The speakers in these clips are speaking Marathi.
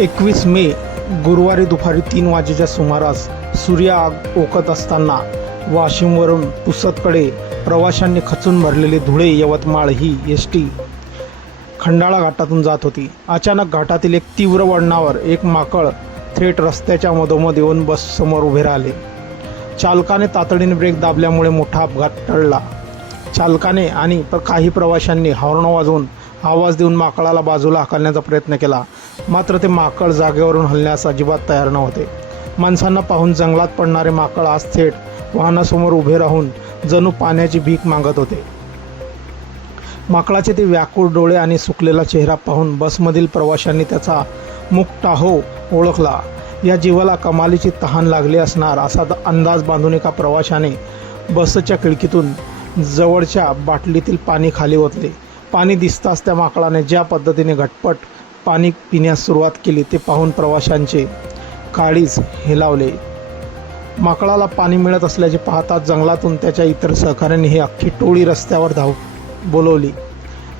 21 मे गुरुवारी दुपारी 3 वाजेच्या सुमारास सूर्य आग ओकत असताना वाशिमवरून पुसदकडे प्रवाशांनी खचून भरलेली धुळे यवतमाळ ही एसटी खंडाळा घाटातून जात होती. अचानक घाटातील एक तीव्र वळणावर एक माकड थेट रस्त्याच्या मधोमध येऊन बससमोर उभे राहिले. चालकाने तातडीने ब्रेक दाबल्यामुळे मोठा अपघात टळला. चालकाने आणि काही प्रवाशांनी हॉर्न वाजवून आवाज देऊन माकडाला बाजूला हाकलण्याचा प्रयत्न केला, मात्र ते माकड जागेवरून हलण्यास अजिबात तयार नव्हते. माणसांना पाहून जंगलात पडणारे माकड आज थेट वाहनासमोर उभे राहून जणू पाण्याची भीक मागत होते. माकडाचे ते व्याकुळ डोळे आणि सुकलेला चेहरा पाहून बसमधील प्रवाशांनी त्याचा मुखटाहो ओळखला. या जीवाला कमालीची तहान लागली असणार असा अंदाज बांधून एका प्रवाशाने बसच्या खिडकीतून जवळच्या बाटलीतील पाणी खाली ओतले. पाणी दिसताच त्या माकडाने ज्या पद्धतीने घटपट पाणी पिण्यास सुरुवात केली ते पाहून प्रवाशांचे काळीज हेलावले. माकडाला पाणी मिळत असल्याचे पाहताच जंगलातून त्याच्या इतर सहकाऱ्यांनी ही अख्खी टोळी रस्त्यावर बोलवली.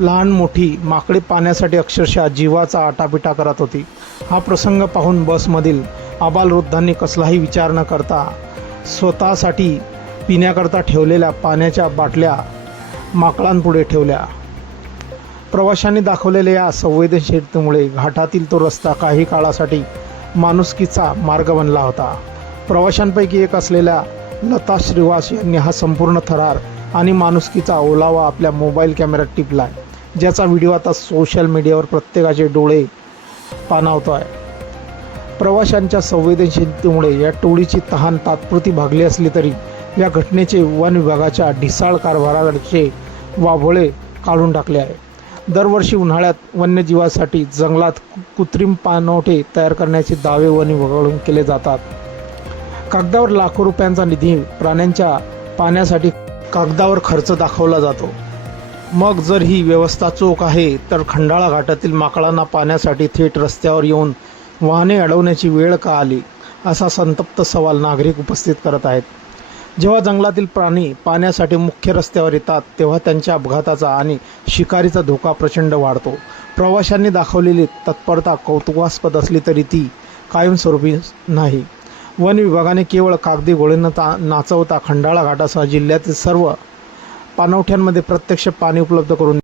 लहान मोठी माकडे पाण्यासाठी अक्षरशः जीवाचा आटापिटा करत होती. हा प्रसंग पाहून बसमधील आबालवृद्धांनी कसलाही विचार न करता स्वतःसाठी पिण्याकरता ठेवलेल्या पाण्याच्या बाटल्या माकडांपुढे ठेवल्या. प्रवाशांनी दाखवलेल्या या संवेदनशीलतेमुळे घाटातील तो रस्ता काही काळासाठी माणुसकीचा मार्ग बनला होता. प्रवाशांपैकी एक असलेल्या लता श्रीवास यांनी हा संपूर्ण थरार आणि माणुसकीचा ओलावा आपल्या मोबाईल कॅमेऱ्यात टिपला आहे, ज्याचा व्हिडिओ आता सोशल मीडियावर प्रत्येकाचे डोळे पाणावतो आहे. प्रवाशांच्या संवेदनशीलतेमुळे या टोळीची तहान तात्पुरती भागली असली तरी या घटनेचे वन विभागाच्या ढिसाळ कारभाराचे वाभोळे काढून टाकले आहे. दरवर्षी उन्हाळ्यात वन्यजीवासाठी जंगलात कृत्रिम पाणवठे तयार करण्याचे दावे वन विभागाकडून केले जातात. कागदावर लाखो रुपयांचा निधी प्राण्यांच्या पाण्यासाठी कागदावर खर्च दाखवला जातो. मग जर ही व्यवस्था चोख आहे तर खंडाळा घाटातील माकडांना पाण्यासाठी थेट रस्त्यावर येऊन वाहने अडवण्याची वेळ का आली, असा संतप्त सवाल नागरिक उपस्थित करत आहेत. जेव्हा जंगलातील प्राणी पाण्यासाठी मुख्य रस्त्यावर येतात तेव्हा त्यांच्या अपघाताचा आणि शिकारीचा धोका प्रचंड वाढतो. प्रवाशांनी दाखवलेली तत्परता कौतुकास्पद असली तरी ती कायमस्वरूपी नाही. वन विभागाने केवळ कागदी घोडेनं नाचवता खंडाळा घाटासह जिल्ह्यातील सर्व पाणवठ्यांमध्ये प्रत्यक्ष पाणी उपलब्ध करून